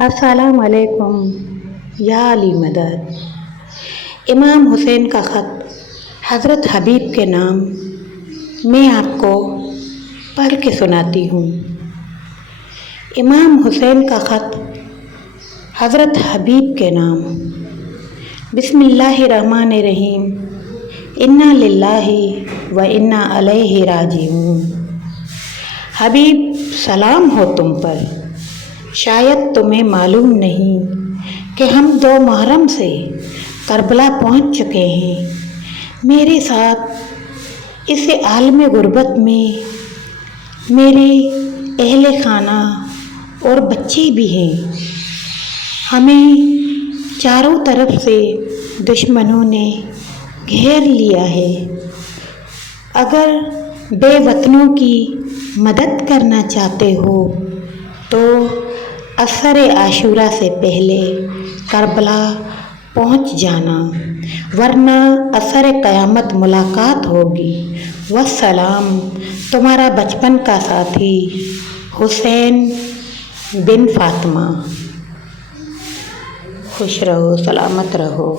अस्सलाम वालेकुम या अली मदद। इमाम हुसैन का ख़त हज़रत हबीब के नाम मैं आपको पढ़ के सुनाती हूँ। इमाम हुसैन का ख़त हज़रत हबीब के नाम। बिस्मिल्लाहिर्रहमानिर्रहीम। इन्ना लिल्लाहि व इन्ना अलैहि राजिऊन। हबीब, सलाम हो तुम पर। शायद तुम्हें मालूम नहीं कि हम 2 मुहर्रम से करबला पहुँच चुके हैं। मेरे साथ इस आलम गुरबत में मेरे अहले खाना और बच्चे भी हैं। हमें चारों तरफ से दुश्मनों ने घेर लिया है। अगर बेवतनों की मदद करना चाहते हो तो असर आशूरा से पहले करबला पहुँच जाना, वरना असर क़यामत मुलाकात होगी। वस्सलाम, तुम्हारा बचपन का साथी हुसैन बिन फातिमा। खुश रहो, सलामत रहो।